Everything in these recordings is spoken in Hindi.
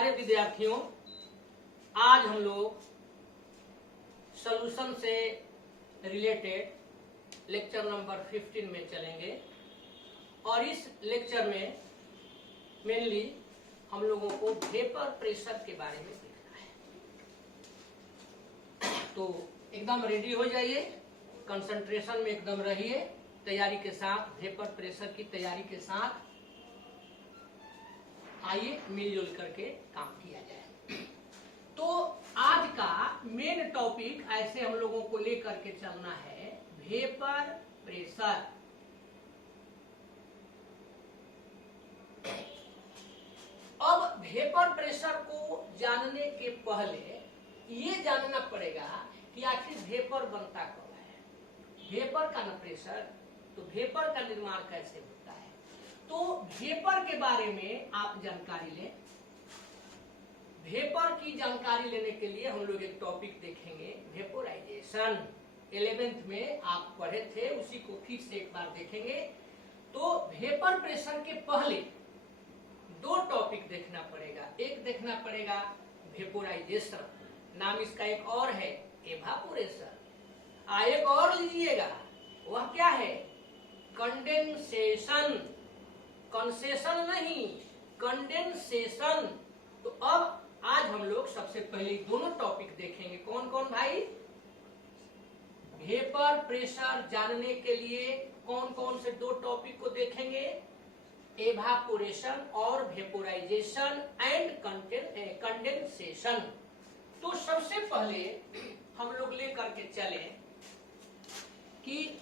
प्यारे विद्यार्थियों, आज हम लोग सॉल्यूशन से रिलेटेड लेक्चर नंबर 15 में चलेंगे और इस लेक्चर में मेनली हम लोगों को वेपर प्रेशर के बारे में देखना है। तो एकदम रेडी हो जाइए, कंसंट्रेशन में एकदम रहिए, तैयारी के साथ, वेपर प्रेशर की तैयारी के साथ आइए मिलजुल करके काम किया जाए। तो आज का मेन टॉपिक ऐसे हम लोगों को लेकर के चलना है वेपर प्रेशर। अब वेपर प्रेशर को जानने के पहले ये जानना पड़ेगा कि आखिर वेपर बनता कब है। वेपर का न प्रेशर, तो वेपर का निर्माण कैसे होता है, तो वेपर के बारे में आप जानकारी लें। वेपर की जानकारी लेने के लिए हम लोग एक टॉपिक देखेंगे, वेपोराइजेशन। 11th में आप पढ़े थे, उसी को फिर से एक बार देखेंगे। तो वेपर प्रेशर के पहले दो टॉपिक देखना पड़ेगा। एक देखना पड़ेगा वेपोराइजेशन, नाम इसका एक और है एवापोरेशन। एक और लीजिएगा, वह क्या है, कंडेंसेशन। कंसेशन नहीं, कंडेंसेशन। तो अब आज हम लोग सबसे पहले दोनों टॉपिक देखेंगे। कौन कौन भाई? वेपर प्रेशर जानने के लिए कौन कौन से दो टॉपिक को देखेंगे, एवापोरेशन और वेपोराइजेशन एंड कंडेंसेशन। तो सबसे पहले हम लोग लेकर के चले कि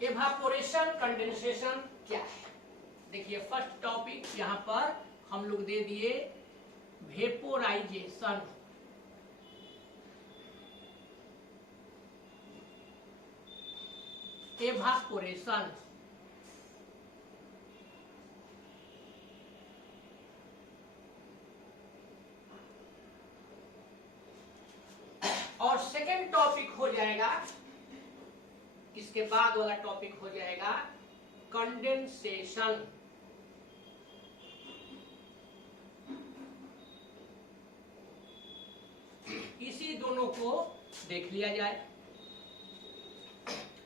एवापोरेशन कंडेंसेशन क्या है। देखिए फर्स्ट टॉपिक यहां पर हम लोग दे दिए वेपोराइजेशन। एवापोरेशन और सेकेंड टॉपिक हो जाएगा, इसके बाद वाला टॉपिक हो जाएगा कंडेंसेशन। इसी दोनों को देख लिया जाए।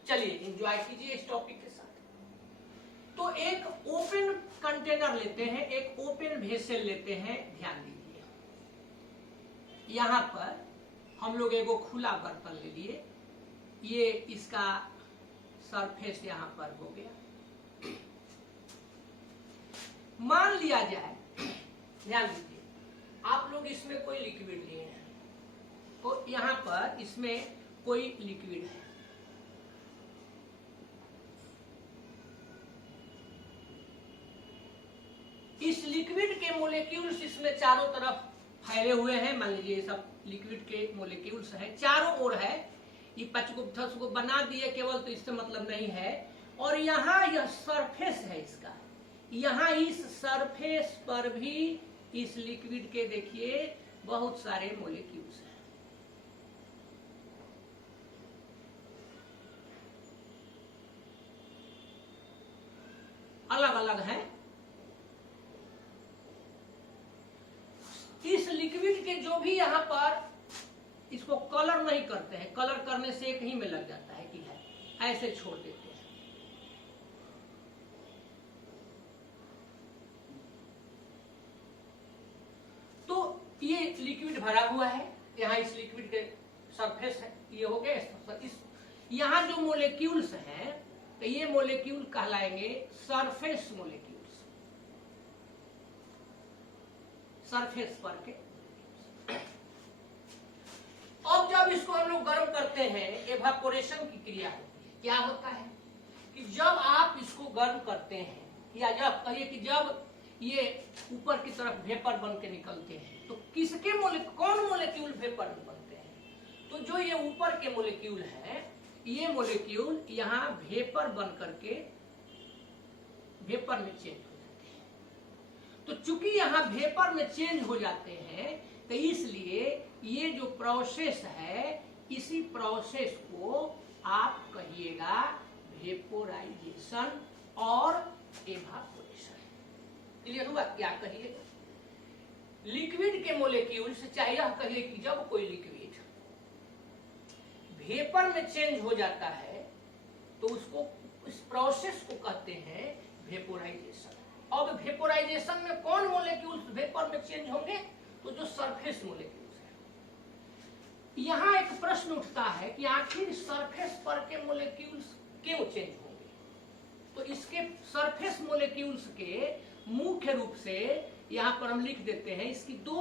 चलिए एंजॉय कीजिए इस टॉपिक के साथ। तो एक ओपन कंटेनर लेते हैं, एक ओपन वेसल लेते हैं। ध्यान दीजिए, यहां पर हम लोग एगो खुला बर्तन ले लिए। ये इसका सरफेस यहां पर हो गया। मान लिया जाए, ध्यान दीजिए, आप लोग इसमें कोई लिक्विड लिए हैं, तो यहां पर इसमें कोई लिक्विड है। इस लिक्विड के मोलेक्यूल्स इसमें चारों तरफ फैले हुए हैं। मान लीजिए सब लिक्विड के मोलेक्यूल्स हैं, चारों ओर है। ये पचगुप्थस को बना दिए केवल, तो इससे मतलब नहीं है। और यहाँ यह सरफेस है इसका, यहाँ इस सरफेस पर भी इस लिक्विड के देखिए बहुत सारे मोलेक्यूल्स हैं। अलग अलग हैं। इस लिक्विड के जो भी यहाँ पर इसको कलर नहीं करते हैं, कलर करने से एक ही में लग जाता है कि है, ऐसे छोड़ देते हैं। तो ये लिक्विड भरा हुआ है, यहाँ इस लिक्विड के सरफेस है, ये हो गया। इस यहाँ जो मोलेक्यूल्स हैं, तो ये मोलेक्यूल कहलाएंगे सरफेस मोलेक्यूल्स, सरफेस पर के। अब जब इसको हम लोग गर्म करते हैं, एवापोरेशन की क्रिया होती है। क्या होता है कि जब आप इसको गर्म करते हैं, या जब कहिए कि जब ये ऊपर की तरफ वेपर बन के निकलते हैं, तो किसके कौन मोलेक्यूल वेपर में बनते हैं? तो जो ये ऊपर के मोलेक्यूल है, ये मोलेक्यूल यहाँ वेपर बन करके वेपर में चेंज हो जाते हैं। तो चूंकि यहाँ वेपर में चेंज हो जाते हैं, तो इसलिए ये जो प्रोसेस है, इसी प्रोसेस को आप कहिएगा वेपोराइजेशन और एवापोरेशन। क्लियर हुआ? क्या कहिए, लिक्विड के मोलेक्यूल्स, चाहे यह कहिए कि जब कोई लिक्विड वेपर में चेंज हो जाता है तो उसको, इस प्रोसेस को कहते हैं वेपोराइजेशन। अब वेपोराइजेशन में कौन मोलेक्यूल्स वेपर में चेंज होंगे? तो जो सरफेस मोलेक्यूल्स है। यहां एक प्रश्न उठता है कि आखिर सरफेस पर के मोलेक्यूल्स क्यों चेंज होंगे? तो इसके सरफेस मोलेक्यूल्स के मुख्य रूप से यहां पर हम लिख देते हैं, इसकी दो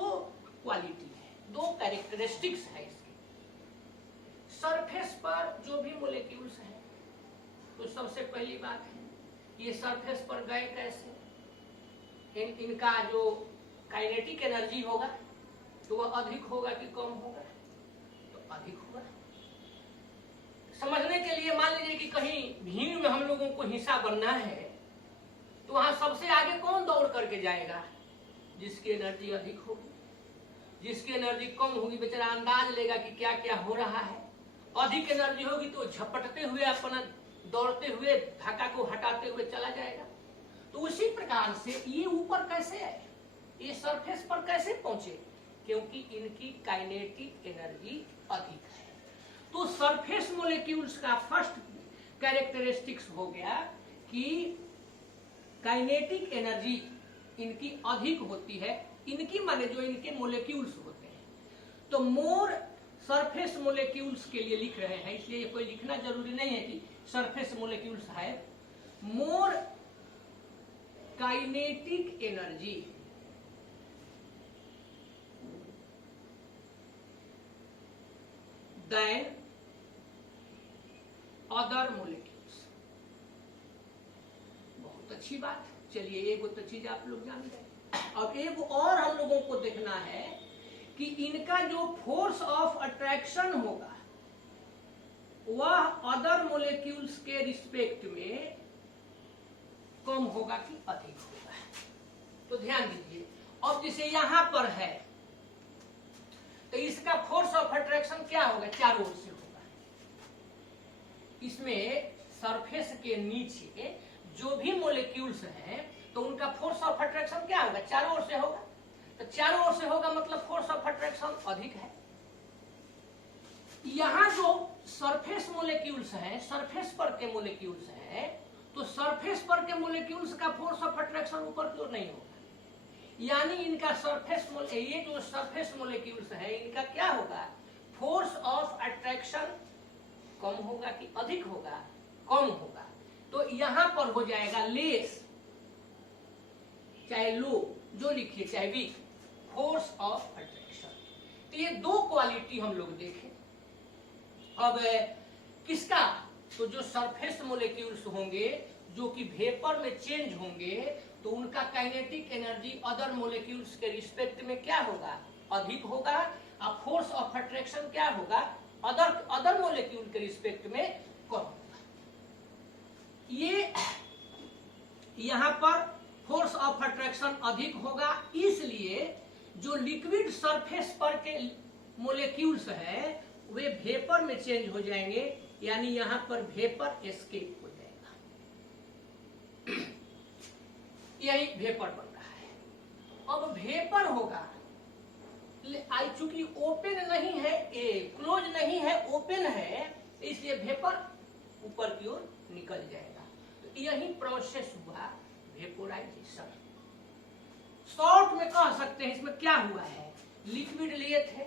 क्वालिटी है, दो कैरेक्टरिस्टिक्स है इसकी। सरफेस पर जो भी मोलेक्यूल्स हैं, तो सबसे पहली बात है ये सरफेस पर गए कैसे, इनका जो काइनेटिक एनर्जी होगा तो वह अधिक होगा कि कम होगा? तो अधिक होगा। समझने के लिए मान लीजिए कि कहीं भीड़ में हम लोगों को हिस्सा बनना है, तो वहां सबसे आगे कौन दौड़ करके जाएगा? जिसकी एनर्जी अधिक होगी। जिसकी एनर्जी कम होगी बेचारा अंदाज लेगा कि क्या क्या हो रहा है। अधिक एनर्जी होगी तो झपटते हुए अपना दौड़ते हुए धक्का को हटाते हुए चला जाएगा। तो उसी प्रकार से ये ऊपर कैसे आए, ये सरफेस पर कैसे पहुंचे? क्योंकि इनकी काइनेटिक एनर्जी अधिक है। तो सरफेस मोलेक्यूल्स का फर्स्ट कैरेक्टरिस्टिक्स हो गया कि काइनेटिक एनर्जी इनकी अधिक होती है। इनकी माने जो इनके मोलेक्यूल्स होते हैं। तो मोर सरफेस मोलेक्यूल्स के लिए लिख रहे हैं, इसलिए कोई लिखना जरूरी नहीं है कि सरफेस मोलेक्यूल्स है। More kinetic energy than other molecules. बहुत अच्छी बात। चलिए एक तो चीज आप लोग जान गए। अब एक और हम लोगों को देखना है कि इनका जो फोर्स ऑफ अट्रैक्शन होगा वह अदर मोलेक्यूल्स के रिस्पेक्ट में कम होगा कि अधिक होगा। तो ध्यान दीजिए, अब जैसे यहां पर है तो इसका फोर्स ऑफ अट्रैक्शन क्या होगा? चारों ओर से होगा। इसमें सरफेस के नीचे जो भी मोलेक्यूल्स हैं तो उनका फोर्स ऑफ अट्रैक्शन क्या होगा? चारों ओर से होगा। तो चारों ओर से होगा मतलब फोर्स ऑफ अट्रैक्शन अधिक है। यहां जो सरफेस मोलेक्यूल्स हैं, सरफेस पर के मोलेक्यूल्स हैं, तो सरफेस पर के मोलेक्यूल्स का फोर्स ऑफ अट्रैक्शन ऊपर की ओर नहीं होगा। यानी इनका सरफेस, ये जो सरफेस मोलेक्यूल्स है इनका क्या होगा? फोर्स ऑफ अट्रैक्शन कम होगा कि अधिक होगा? कम होगा। तो यहां पर हो जाएगा लेस, चाहे लो, जो लिखिए, चाहे वीक, फोर्स ऑफ अट्रैक्शन। तो ये दो क्वालिटी हम लोग देखें। अब किसका? तो जो सरफेस मोलेक्यूल्स होंगे जो कि वेपर में चेंज होंगे तो उनका काइनेटिक एनर्जी अदर मोलेक्यूल्स के रिस्पेक्ट में क्या होगा? अधिक होगा। और फोर्स ऑफ अट्रैक्शन क्या होगा? अदर मोलेक्यूल के रिस्पेक्ट में कम होगा। ये यहां पर फोर्स ऑफ अट्रैक्शन अधिक होगा, इसलिए जो लिक्विड सरफेस पर के मोलेक्यूल्स है वे वेपर में चेंज हो जाएंगे, यानी यहां पर वेपर एस्केप हो जाएगा। यही वेपर बन रहा है। अब वेपर होगा, चूंकि ओपन नहीं है, क्लोज नहीं है, ओपन है, इसलिए वेपर ऊपर की ओर निकल जाएगा। तो यही प्रोसेस हुआ वेपोराइजेशन। शॉर्ट में कह सकते हैं इसमें क्या हुआ है? लिक्विड लिए थे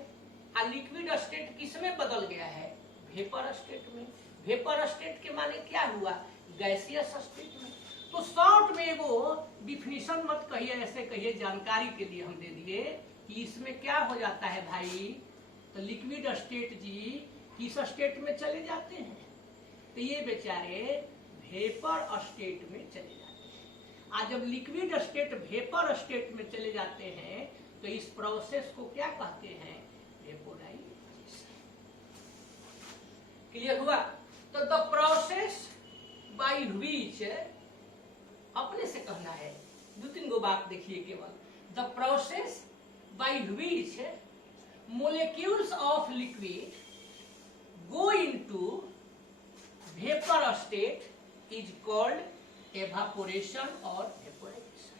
और लिक्विड स्टेट किसमें बदल गया है? वेपर स्टेट में। वेपर स्टेट के माने क्या हुआ? गैसियस स्टेट में। तो शॉर्ट में वो डिफिनीशन मत कहिए, ऐसे कहिए, जानकारी के लिए हम दे दिए कि इसमें क्या हो जाता है भाई। तो लिक्विड स्टेट जी किस स्टेट में चले जाते हैं? तो ये बेचारे वेपर स्टेट में चले जाते हैं। आज जब लिक्विड स्टेट वेपर स्टेट में चले जाते हैं तो इस प्रोसेस को क्या कहते हैं? वेपोराइजेशन। क्लियर हुआ? तो द प्रोसेस बाय व्हिच, अपने से कहना है, दो तीन गो बात देखिए केवल। The process by which molecules of liquid go into vapor state is called evaporation or vaporization।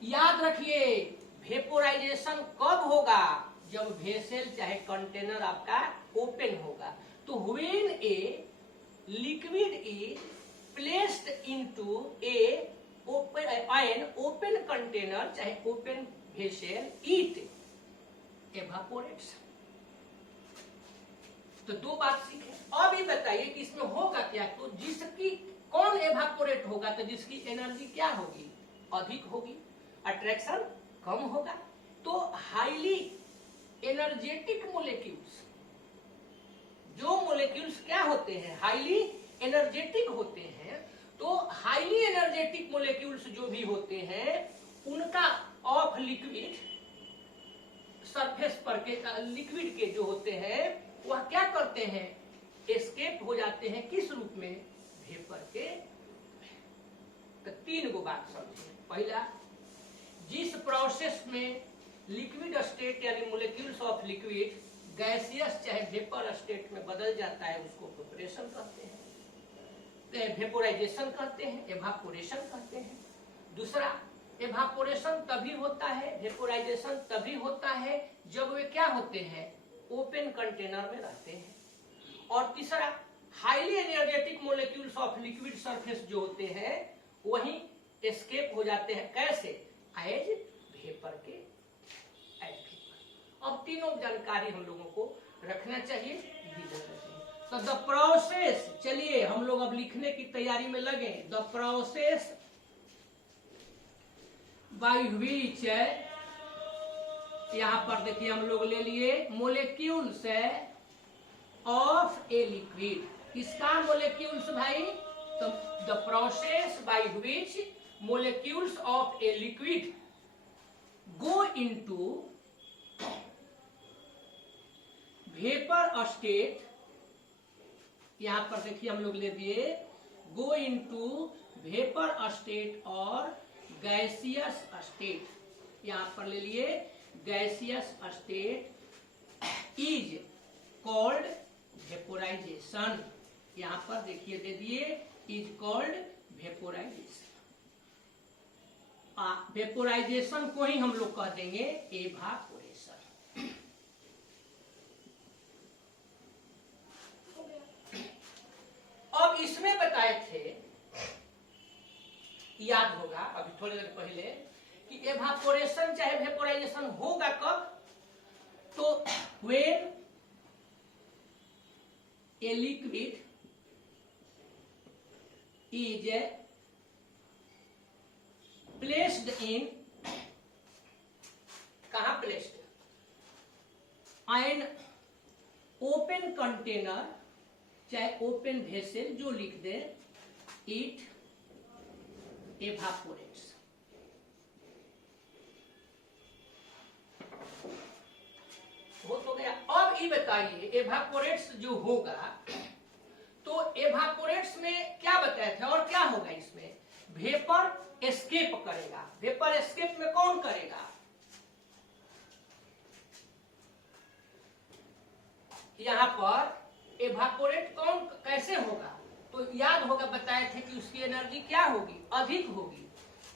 याद रखिए वेपोराइजेशन कब होगा, जब वेसल चाहे कंटेनर आपका ओपन होगा। तो when a liquid is placed into A open container चाहे ओपन वेसल इट एवापोरेट्स। तो दो बात सीखे। अब ये बताइए कि इसमें होगा क्या, तो जिसकी कौन एवापोरेट होगा, तो जिसकी एनर्जी क्या होगी, अधिक होगी, अट्रैक्शन कम होगा। तो हाईली एनर्जेटिक मोलेक्यूल्स, जो मोलेक्यूल्स क्या होते हैं, हाईली एनर्जेटिक होते हैं। तो हाईली एनर्जेटिक मोलेक्यूल्स जो भी होते हैं उनका ऑफ लिक्विड सरफेस पर के लिक्विड के जो होते हैं वह क्या करते हैं, एस्केप हो जाते हैं, किस रूप में, वेपर के। तो तीन गो बात समझिए। पहला, जिस प्रोसेस में लिक्विड स्टेट यानी मोलेक्यूल्स ऑफ लिक्विड गैसियस चाहे वेपर स्टेट में बदल जाता है उसको वेपोरेशन कहते हैं, वेपोराइजेशन कहते हैं, एवापोरेशन कहते हैं। दूसरा, एवापोरेशन तभी होता है, वेपोराइजेशन तभी होता है जब वे क्या होते हैं, ओपन कंटेनर में रहते हैं। और तीसरा, highly energetic molecules of liquid surface जो होते हैं वही एस्केप हो जाते हैं, कैसे, एज वेपर के, एज वेपर। अब तीनों जानकारी हम लोगों को रखना चाहिए, तो द प्रोसेस, चलिए हम लोग अब लिखने की तैयारी में लगे। द प्रोसेस बाय व्हिच, यहां पर देखिए हम लोग ले लिए मोलेक्यूल्स ऑफ ए लिक्विड। किसका मोलेक्यूल्स भाई, तो the process by which molecules of a liquid go into vapour state. यहां पर देखिए हम लोग ले दिए गो इनटू वेपर स्टेट और गैसियस स्टेट। यहां पर ले लिए gaseous state is called vaporisation. यहां पर देखिए दे दिए इज कॉल्ड वेपोराइजेशन। वेपोराइजेशन को ही हम लोग कह देंगे एवापोरेशन। अब इसमें बताए थे, याद होगा अभी थोड़ी देर पहले, कि एवापोरेशन चाहे वेपोराइजेशन होगा कब, तो when a liquid is placed in, कहां प्लेस्ड, एन ओपन कंटेनर चाहे ओपन वेसल, जो लिख दे, इट एवापोरेट्स। हो गया। अब ये बताइए एवापोरेट्स जो होगा, तो एवापोरेट्स में क्या बताए थे और क्या होगा, इसमें वेपर एस्केप करेगा। वेपर एस्केप में कौन करेगा, यहां पर एवापोरेट कौन कैसे होगा, तो याद होगा बताए थे कि उसकी एनर्जी क्या होगी, अधिक होगी।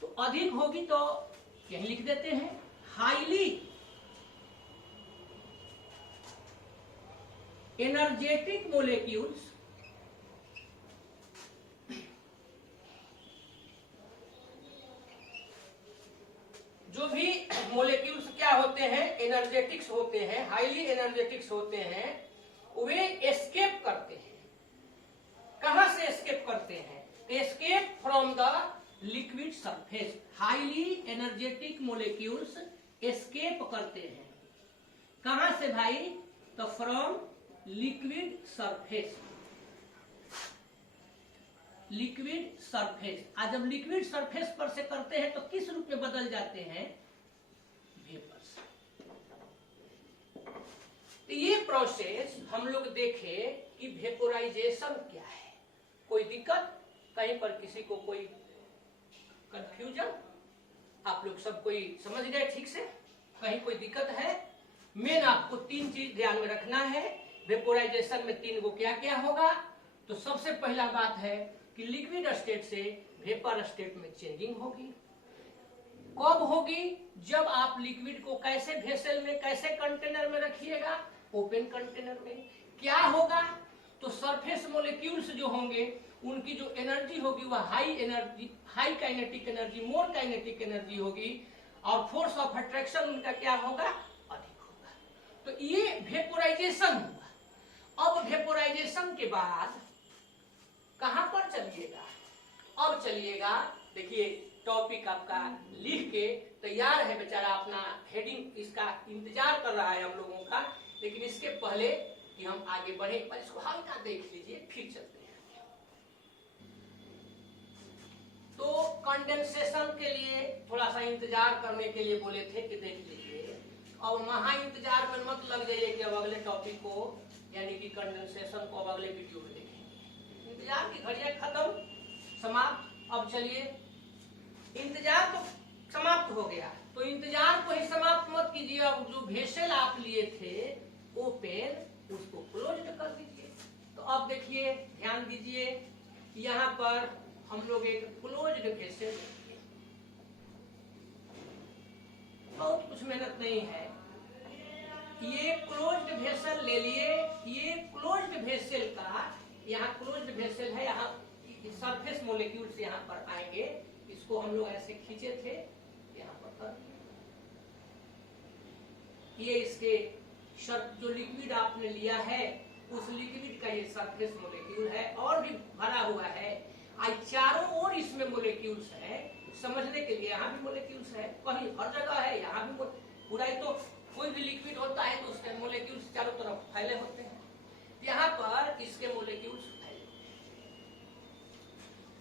तो अधिक होगी तो यही लिख देते हैं, हाईली एनर्जेटिक मोलेक्यूल्स जो भी मोलेक्यूल्स क्या होते हैं, एनर्जेटिक्स होते हैं, हाईली एनर्जेटिक्स होते हैं, वे एस्केप करते हैं। कहां से एस्केप करते हैं, escape from the liquid surface. Highly energetic molecules escape करते हैं कहां से भाई, तो from liquid surface. Liquid surface, आज जब लिक्विड सरफेस पर से करते हैं तो किस रूप में बदल जाते हैं, वेपर्स। तो ये प्रोसेस हम लोग देखे कि वेपोराइजेशन क्या है। कोई दिक्कत कहीं पर, किसी को कोई कंफ्यूजन, आप लोग सब कोई समझ गए ठीक से, कहीं कोई दिक्कत है? मेन आपको तीन चीज ध्यान में रखना है। वेपोराइजेशन में तीन को क्या क्या होगा, तो सबसे पहला बात है कि लिक्विड स्टेट से वेपर स्टेट में चेंजिंग होगी। कब होगी? जब आप लिक्विड को कैसे वेसल में, कैसे कंटेनर में रखिएगा? ओपन कंटेनर में। क्या होगा? तो सरफेस मोलिक्यूल्स जो होंगे उनकी जो एनर्जी होगी वह high energy, high kinetic energy, मोर काइनेटिक एनर्जी होगी, और फोर्स ऑफ अट्रैक्शन उनका क्या होगा? अधिक होगा। तो ये वेपोराइजेशन हुआ। अब वेपोराइजेशन के बाद कहां पर चलिएगा? अब चलिएगा, देखिए टॉपिक आपका लिख के तैयार है, बेचारा अपना हेडिंग इसका इंतजार कर रहा है हम लोगों का। लेकिन इसके पहले कि हम आगे बढ़े, पर इसको हल्का देख लीजिए, फिर चलते हैं। तो कंडेंसेशन के लिए थोड़ा सा इंतजार करने के लिए बोले थे कि देख लीजिए। अब महा इंतजार में मत लग जाइए कि अब अगले टॉपिक को, यानी कि कंडेंसेशन को अब अगले वीडियो में देखेंगे। इंतजार की घड़ियां खत्म, समाप्त। अब चलिए, इंतजार तो समाप्त हो गया, तो इंतजार को ही समाप्त मत कीजिए। अब जो वेसल आप लिए थे ओपन, उसको क्लोज कर दीजिए। तो अब देखिए, ध्यान दीजिए, यहाँ पर हम लोग एक क्लोज्ड वेसल, बहुत कुछ मेहनत नहीं है, ये क्लोज्ड वेसल ले लिए। ये क्लोज्ड वेसल का, यहाँ क्लोज्ड वेसल है, यहाँ सरफेस मोलिक्यूल्स यहाँ पर आएंगे, इसको हम लोग ऐसे खींचे थे, यहाँ पर कर ये इसके जो लिक्विड आपने लिया है उस लिक्विड का ये सरफेस मोलिक्यूल है, और भी भरा हुआ है, आज चारों ओर इसमें मोलिक्यूल्स है। समझने के लिए यहाँ भी मोलिक्यूल्स है, कहीं हर जगह है, यहाँ भी पूरा ही, तो कोई भी लिक्विड होता है तो उसके मोलिक्यूल्स चारों तरफ फैले होते हैं, यहाँ पर इसके मोलिक्यूल्स फैले।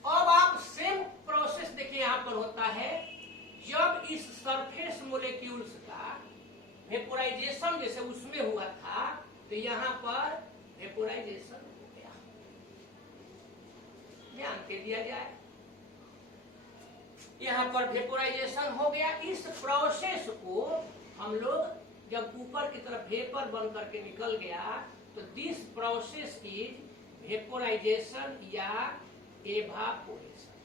अब आप सेम प्रोसेस देखिए यहाँ पर होता है, जब इस सरफेस मोलिक्यूल्स का वेपोराइजेशन जैसे उसमें हुआ था, तो यहाँ पर वेपोराइजेशन हो गया। ध्यान दे दिया जाए, यहाँ पर वेपोराइजेशन हो गया। इस प्रोसेस को हम लोग जब ऊपर की तरफ वेपर बन करके निकल गया, तो दिस प्रोसेस इज वेपोराइजेशन या एवापोरेशन।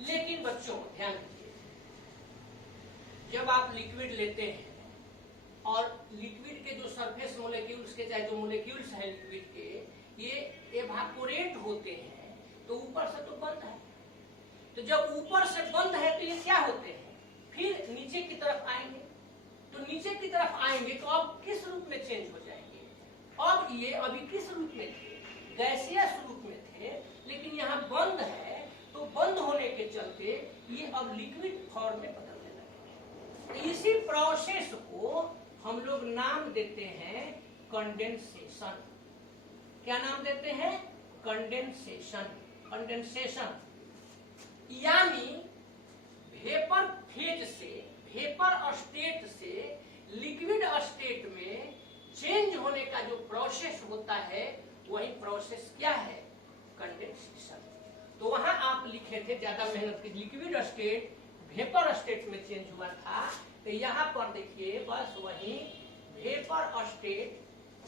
लेकिन बच्चों ध्यान दीजिए, जब आप लिक्विड लेते हैं और लिक्विड के जो सरफेस मोलिक्यूल्स के, चाहे जो मोलिक्यूल्स हैं लिक्विड के, ये एवापोरेट होते हैं, तो ऊपर से तो बंद है। तो जब ऊपर से बंद है तो ये क्या होते हैं? फिर नीचे की तरफ आएंगे। तो नीचे की तरफ आएंगे तो अब किस रूप में चेंज हो जाएंगे? अब ये अभी किस रूप में थे? गैसियस रूप में थे, लेकिन यहाँ बंद है, तो बंद होने के चलते ये अब लिक्विड फॉर्म में बदलने लगे। इसी प्रोसेस को हम लोग नाम देते हैं कंडेंसेशन। क्या नाम देते हैं? कंडेंसेशन। कंडेंसेशन यानी वेपर फेज से, वेपर स्टेट से लिक्विड स्टेट में चेंज होने का जो प्रोसेस होता है, वही प्रोसेस क्या है? कंडेंसेशन। तो वहां आप लिखे थे, ज्यादा मेहनत की, लिक्विड स्टेट वेपर स्टेट में चेंज हुआ था, तो यहाँ पर देखिए बस वही वेपर स्टेट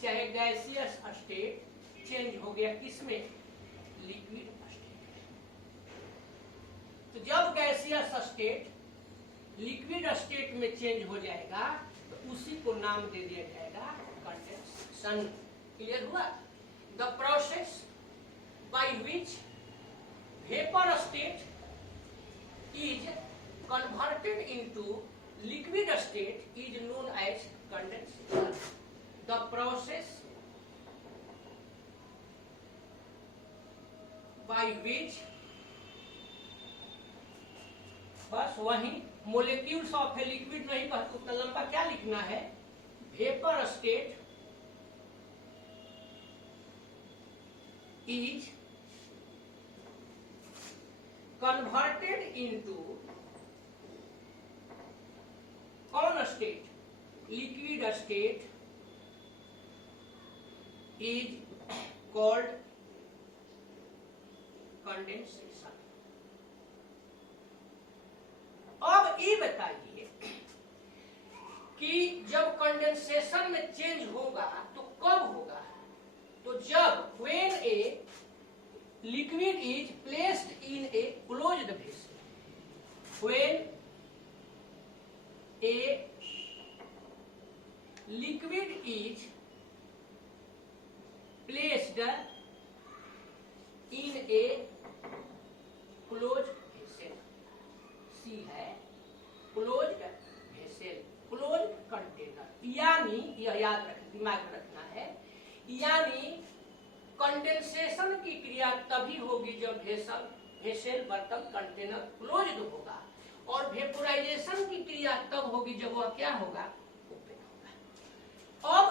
चाहे गैसियस स्टेट चेंज हो गया किसमें? Liquid state. तो जब गैसियस स्टेट लिक्विड स्टेट में चेंज हो जाएगा, तो उसी को नाम दे दिया जाएगा कंडेंसेशन। क्लियर हुआ? The process by which vapor state is converted into liquid state is known as condensation. The process by which, बस वही मोलिक्यूल्स ऑफ ए लिक्विड नहीं, बस उतना लंबा क्या लिखना है? Vapour state is converted into कौन state? Liquid state is called condensation. अब ये बताइए कि जब कंडेंसेशन में चेंज होगा तो कब होगा? तो जब when a liquid is placed in a closed vessel, when a liquid is placed in a closed vessel, C है closed vessel, closed container, यानी यह याद रख दिमाग में रखना है, यानी कंडेंसेशन की क्रिया तभी होगी जब वेसल बर्तन कंटेनर क्लोज्ड होगा, और वेपोराइजेशन की क्रिया तब होगी जब वह क्या होगा, ओपन होगा। अब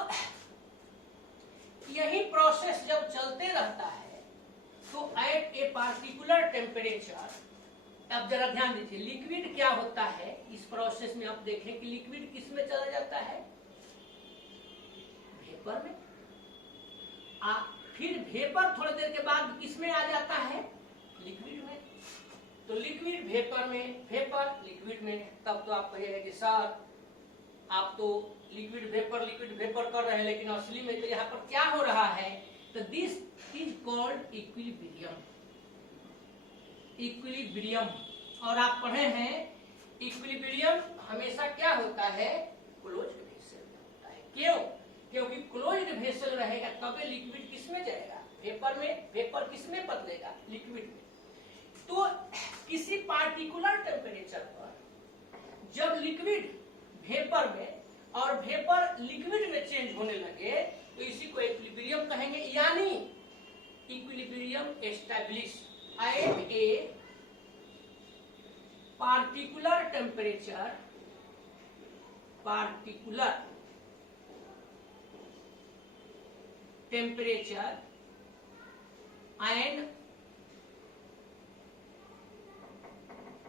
यही प्रोसेस जब चलते रहता है तो एट ए पार्टिकुलर टेम्परेचर, अब जरा ध्यान दीजिए लिक्विड क्या होता है इस प्रोसेस में, आप देखें कि लिक्विड किस में चला जाता है, वेपर में, फिर वेपर थोड़ी देर के बाद किस में आ जाता है, लिक्विड में। तो लिक्विड वेपर में, वेपर लिक्विड में, तब तो आप कहिएगा कि सर आप तो लिक्विड वेपर कर रहे हैं, लेकिन असली में तो यहाँ पर क्या हो रहा है, तो this is called equilibrium, equilibrium. और आप पढ़े हैं इक्विलिब्रियम हमेशा क्या होता है, क्लोज्ड वेसल में होता है। क्यों? क्योंकि क्लोज्ड वेसल रहेगा तबे लिक्विड किस में जाएगा, वेपर में, वेपर किस में बदलेगा, लिक्विड में। तो किसी पार्टिकुलर टेम्परेचर पर जब लिक्विड वेपर में और वेपर लिक्विड में चेंज होने लगे तो इसी को इक्विलिब्रियम कहेंगे, यानी equilibrium establish at a particular temperature, particular temperature and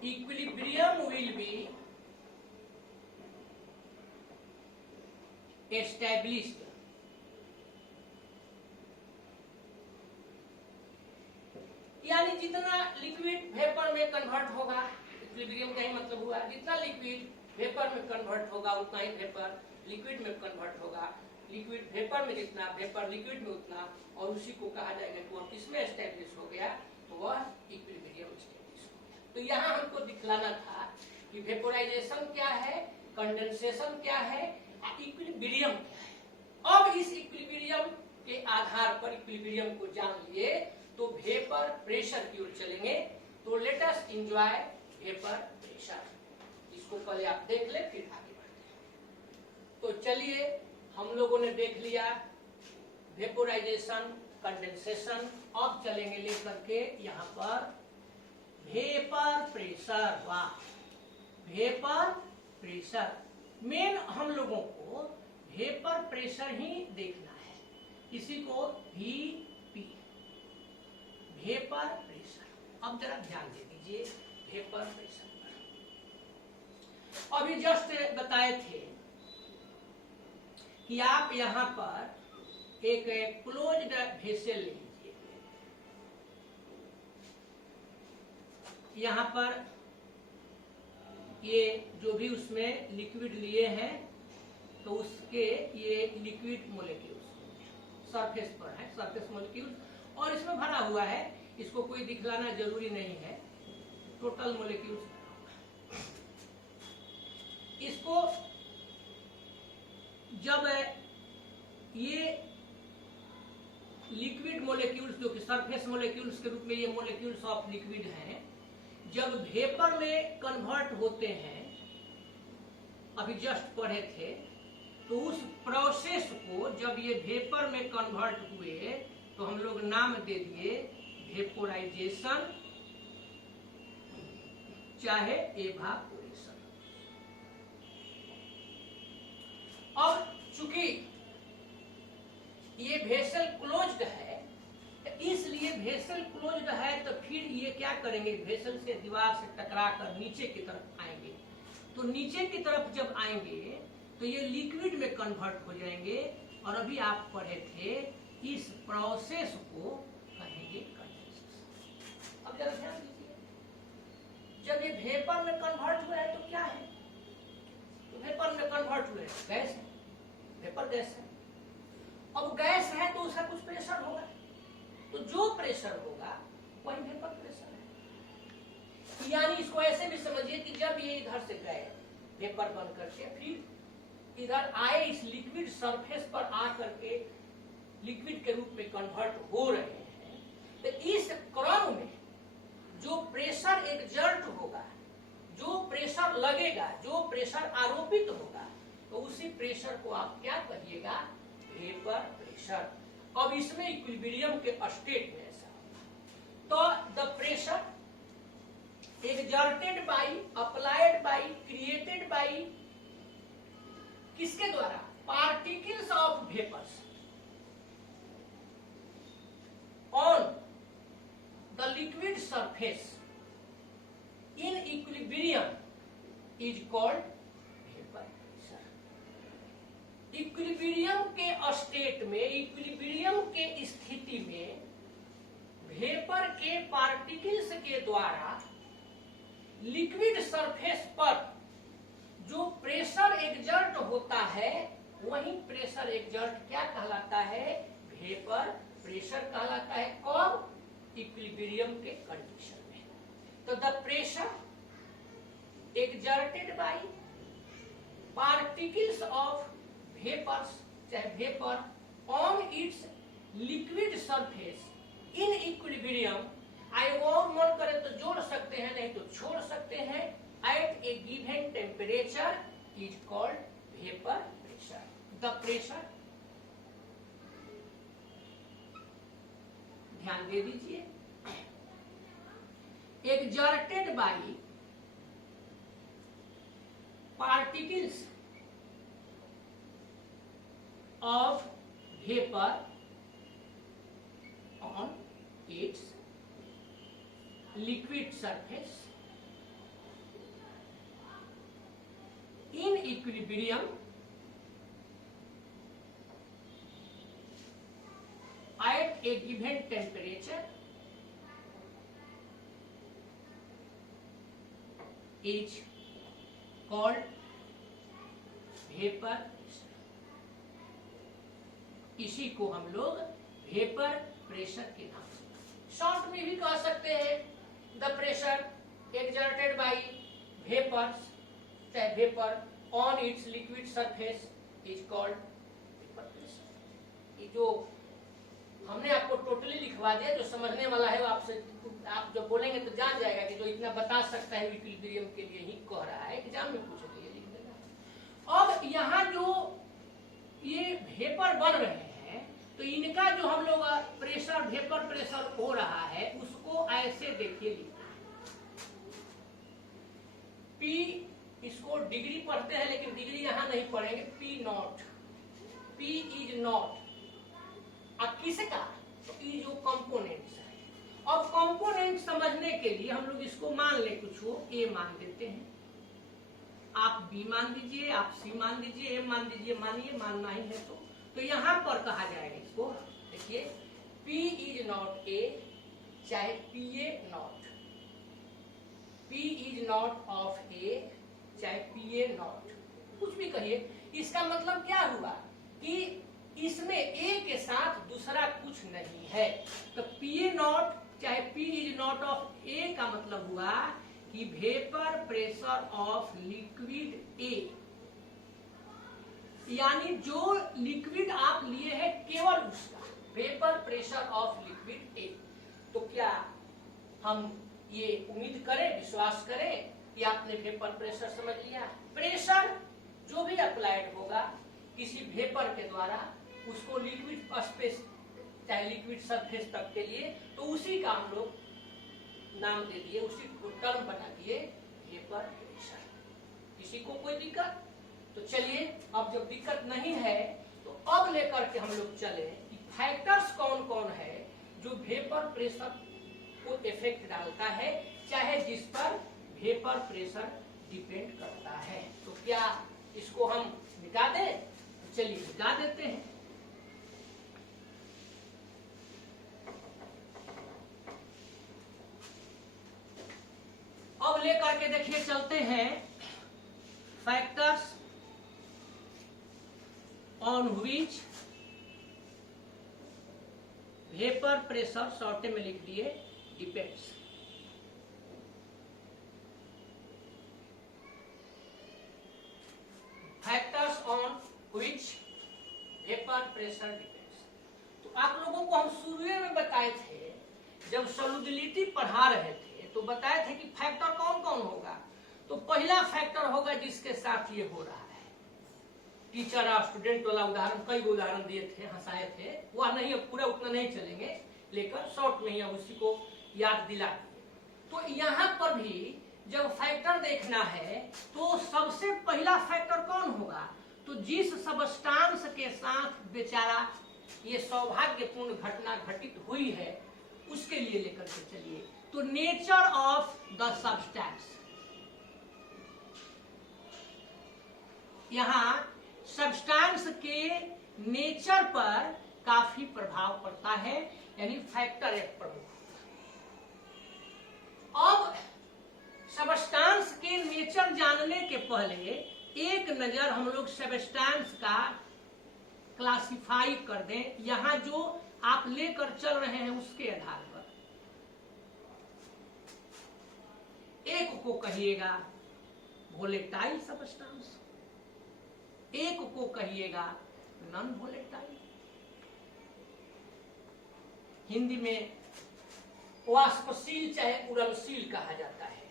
equilibrium will be established, यानी जितना लिक्विड वेपर में कन्वर्ट होगा, इक्विलिब्रियम का ही मतलब हुआ जितना लिक्विड वेपर में कन्वर्ट होगा उतना ही वेपर लिक्विड में कन्वर्ट होगा, लिक्विड वेपर में जितना, वेपर लिक्विड में उतना, और उसी को कहा जाएगा कि वह किसमें एस्टेब्लिश हो गया, तो वह इक्विलिब्रियम एस्टेब्लिश हो गया। तो यहाँ हमको दिखलाना था कि वेपोराइजेशन क्या है, कंडेंसेशन क्या है, इक्विलिब्रियम क्या है। अब इस इक्विलिब्रियम के आधार पर इक्विलिब्रियम को जान लिए तो वेपर प्रेशर की ओर चलेंगे। तो let us enjoy vapour pressure, इसको पहले आप देख ले फिर आगे बढ़ते हैं। तो चलिए हम लोगों ने देख लिया वेपोराइजेशन, कंडेंसेशन, अब चलेंगे लेकर के यहाँ पर वेपर प्रेशर। वाह, वेपर प्रेशर मेन हम लोगों को वेपर प्रेशर ही देखना है, इसी को VP वेपर प्रेशर। अब जरा ध्यान दे दीजिए वेपर प्रेशर पर। अभी जस्ट बताए थे कि आप यहां पर एक क्लोज्ड वेसल ले लीजिए, यहां पर ये जो भी उसमें लिक्विड लिए हैं तो उसके ये लिक्विड मोलेक्यूल्स सरफेस पर है, सरफेस मोलेक्यूल्स, और इसमें भरा हुआ है, इसको कोई दिखलाना जरूरी नहीं है, टोटल मोलेक्यूल्स। इसको जब ये लिक्विड मोलेक्यूल्स जो कि सरफेस मोलेक्यूल्स के रूप में ये मोलेक्यूल्स ऑफ लिक्विड हैं, जब वेपर में कन्वर्ट होते हैं, अभी जस्ट पढ़े थे, तो उस प्रोसेस को जब ये वेपर में कन्वर्ट हुए तो हम लोग नाम दे दिए वेपोराइजेशन चाहे एवापोरेशन। अब चूंकि ये वेसल क्लोज्ड है, इसलिए वेसल क्लोज्ड है तो फिर ये क्या करेंगे, वेसल से दीवार से टकरा कर नीचे की तरफ आएंगे। तो नीचे की तरफ जब आएंगे तो ये लिक्विड में कन्वर्ट हो जाएंगे, और अभी आप पढ़े थे इस प्रोसेस को कहेंगे कंडेंसेशन। अब जरा ध्यान दीजिए, जब ये वेपर में कन्वर्ट हुआ है तो क्या है, तो वेपर में कन्वर्ट हुए गैस है, वेपर गैस है। अब गैस है तो उसका कुछ प्रेशर होगा, तो जो प्रेशर होगा वही वेपर प्रेशर है। यानी इसको ऐसे भी समझिए कि जब ये इधर से गए वेपर बन करके फिर इधर आए, इस लिक्विड सरफेस पर आ करके लिक्विड के रूप में कन्वर्ट हो रहे हैं, तो इस क्रम में जो प्रेशर एक्सर्ट होगा, जो प्रेशर लगेगा, जो प्रेशर आरोपित होगा, तो उसी प्रेशर को आप क्या कहिएगा? Vapour pressure. अब इसमें इक्विलिब्रियम के स्टेट में ऐसा तो the pressure exerted by, applied by, created by, किसके द्वारा? Particles of vapours on the liquid surface in equilibrium is called vapour pressure. Equilibrium के स्टेट में, इक्विलिब्रियम के स्थिति में वेपर के पार्टिकल्स के द्वारा लिक्विड सरफेस पर जो प्रेशर एक्सर्ट होता है, वही प्रेशर एक्सर्ट क्या कहलाता है? वेपर प्रेशर कहलाता है। कब? इक्विलिब्रियम के कंडीशन में। तो the pressure exerted by particles of vapours, चाहे vapour, on its liquid surface in equilibrium, आई और मन करे तो जोड़ सकते हैं, नहीं तो छोड़ सकते हैं, at a given temperature is called vapour pressure. The pressure, ध्यान दे दीजिए, exerted by particles of vapour on its liquid surface in equilibrium at a given temperature is called vapor pressure। इसी को हम लोग वेपर प्रेशर के नाम से शॉर्ट में भी कह सकते हैं। The pressure exerted by vapours, चाहे vapour, on its liquid surface is called vapour pressure. ये जो हमने आपको टोटली लिखवा दिया, जो समझने वाला है वो आपसे, आप जब बोलेंगे तो जान जाएगा कि जो इतना बता सकता है इक्विलिब्रियम के लिए ही कह रहा है, एग्जाम में पूछ लिए लिख देगा। अब यहाँ जो ये वेपर बन रहे हैं, तो इनका जो हम लोग प्रेशर, वेपर प्रेशर हो रहा है, उसको ऐसे देखिए लिखते हैं। पी, इसको डिग्री पढ़ते हैं लेकिन डिग्री यहां नहीं पढ़ेंगे। P not, P is not, अब किसका? तो ये जो कंपोनेंट्स है। अब कंपोनेंट समझने के लिए हम लोग इसको मान ले, कुछ हो, ए मान देते हैं, आप बी मान दीजिए, आप सी मान दीजिए, ए मान दीजिए, मानिए, मानना ही है तो यहां पर कहा जाएगा इसको, देखिए, P इज नॉट ए, चाहे P A naught, P is naught of A, चाहे पी ए नॉट, कुछ भी कहिए। इसका मतलब क्या हुआ कि इसमें ए के साथ दूसरा कुछ नहीं है। तो पी ए नॉट चाहे P इज नॉट ऑफ ए का मतलब हुआ कि vapour pressure of liquid A, यानी जो लिक्विड आप लिए हैं केवल उसका vapour pressure of liquid A. तो क्या हम ये उम्मीद करें, विश्वास करें कि आपने वेपर प्रेशर समझ लिया? प्रेशर जो भी अप्लाइड होगा किसी वेपर के द्वारा उसको लिक्विड स्पेस, चाहे लिक्विड सरफेस तक के लिए, तो उसी का हम लोग नाम दे दिए, उसी को टर्म बना दिए वेपर प्रेशर। किसी को कोई दिक्कत? तो चलिए, अब जब दिक्कत नहीं है तो अब लेकर के हम लोग चले कि फैक्टर्स कौन कौन है जो वेपर प्रेशर को इफेक्ट डालता है, चाहे जिस पर वेपर प्रेशर डिपेंड करता है। तो क्या इसको हम मिटा दें? चलिए मिटा देते हैं। अब लेकर के देखिए चलते हैं factors on which vapour pressure, शॉर्टे में लिख दिए, डिपेंड्स। Pressure depends. तो आप लोगों को हम शुरू में बताए थे, जब सॉल्युबिलिटी पढ़ा रहे थे तो बताए थे कि फैक्टर कौन कौन होगा। तो पहला फैक्टर होगा जिसके साथ ये हो रहा है। टीचर और स्टूडेंट वाला उदाहरण, कई उदाहरण दिए थे, हंसाए थे, वह नहीं, पूरा उतना नहीं चलेंगे, लेकिन शॉर्ट में ही अब उसी को याद दिला दिए। तो यहाँ पर भी जब फैक्टर देखना है तो सबसे पहला फैक्टर कौन होगा, तो जिस सबस्टांस के साथ बेचारा ये सौभाग्यपूर्ण घटना घटित हुई है उसके लिए लेकर के चलिए। तो नेचर ऑफ द सब्सटेंस, यहाँ सब्सटेंस के नेचर पर काफी प्रभाव पड़ता है, यानी फैक्टर एक प्रमुख। अब सब्सटेंस के नेचर जानने के पहले एक नजर हम लोग सब्सटेंस का क्लासिफाई कर दें, यहां जो आप लेकर चल रहे हैं उसके आधार पर। एक को कहिएगा वोलेटाइल सब्सटेंस, एक को कहिएगा नॉन वोलेटाइल। हिंदी में वाष्पशील चाहे उड़नशील कहा जाता है,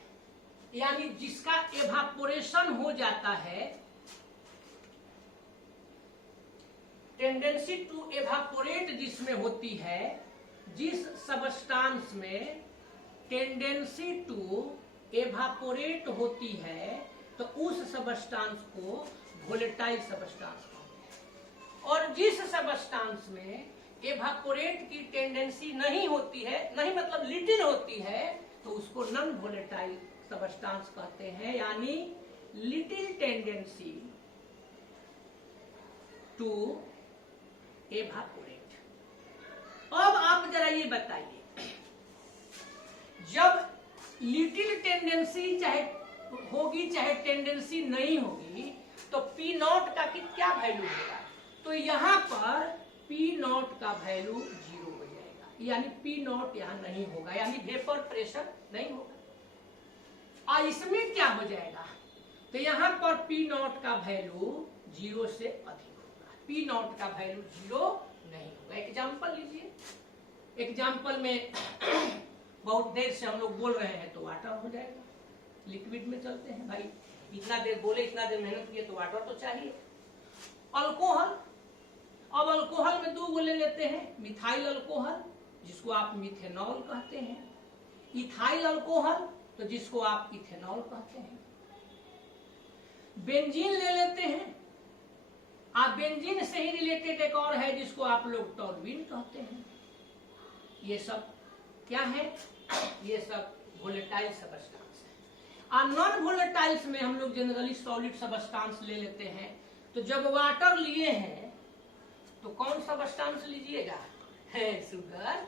यानी जिसका एवापोरेशन हो जाता है, टेंडेंसी टू एवापोरेट जिसमें होती है, जिस सबस्टांस में टेंडेंसी टू एवापोरेट होती है तो उस सबस्टांस को वोलेटाइल सबस्टांस कहते हैं। और जिस सबस्टांस में एवापोरेट की टेंडेंसी नहीं होती है, नहीं मतलब लिटिल होती है, तो उसको नॉन वोलेटाइल सबस्टांस कहते हैं, यानी लिटिल टेंडेंसी टू एवापोरेट। अब आप जरा ये बताइए, जब लिटिल टेंडेंसी चाहे होगी चाहे टेंडेंसी नहीं होगी तो पी नॉट का क्या वैल्यू होगा, तो यहां पर पी नॉट का वैल्यू 0 हो जाएगा, यानी पी नॉट यहां नहीं होगा, यानी वेपर प्रेशर नहीं होगा। और इसमें क्या हो जाएगा, तो यहां पर पी नॉट का वैल्यू 0 से अधिक होगा, पी नॉट का वैल्यू 0 नहीं होगा। एग्जाम्पल लीजिए, एग्जाम्पल में बहुत देर से हम लोग बोल रहे हैं तो वाटर हो जाएगा, लिक्विड में चलते हैं भाई, इतना देर बोले, इतना देर मेहनत किए तो वाटर तो चाहिए। अल्कोहल, अब अल्कोहल में 2 गो ले लेते हैं, मिथाइल अल्कोहल जिसको आप मिथेनॉल कहते हैं, इथाइल अल्कोहल तो जिसको आप इथेनॉल कहते हैं। बेंजीन ले लेते हैं, आप बेंजीन से ही रिलेटेड एक और है जिसको आप लोग टॉल्यूइन कहते हैं। ये सब क्या है, ये सब वोलेटाइल सबस्टांस है। और नॉन वोलेटाइल्स में हम लोग जनरली सॉलिड सबस्टांस ले लेते हैं। तो जब वाटर लिए हैं तो कौन सबस्टांस लीजिएगा, है शुगर।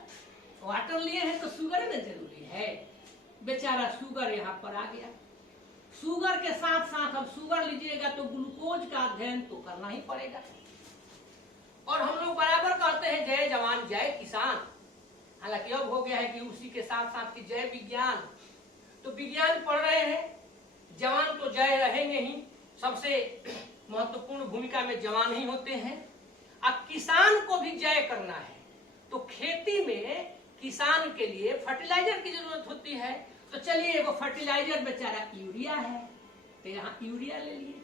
वाटर लिए हैं तो शुगर ना जरूरी है, बेचारा शुगर यहाँ पर आ गया। शुगर के साथ साथ अब शुगर लीजिएगा तो ग्लूकोज का अध्ययन तो करना ही पड़ेगा। और हम लोग बराबर कहते हैं जय जवान जय किसान, हालांकि अब हो गया है कि उसी के साथ साथ की जय विज्ञान। तो विज्ञान पढ़ रहे हैं, जवान तो जय रहेंगे ही, सबसे महत्वपूर्ण भूमिका में जवान ही होते हैं। अब किसान को भी जय करना है तो खेती में किसान के लिए फर्टिलाइजर की जरूरत होती है। तो चलिए वो फर्टिलाइजर बेचारा यूरिया है, तो यहाँ यूरिया ले लिए।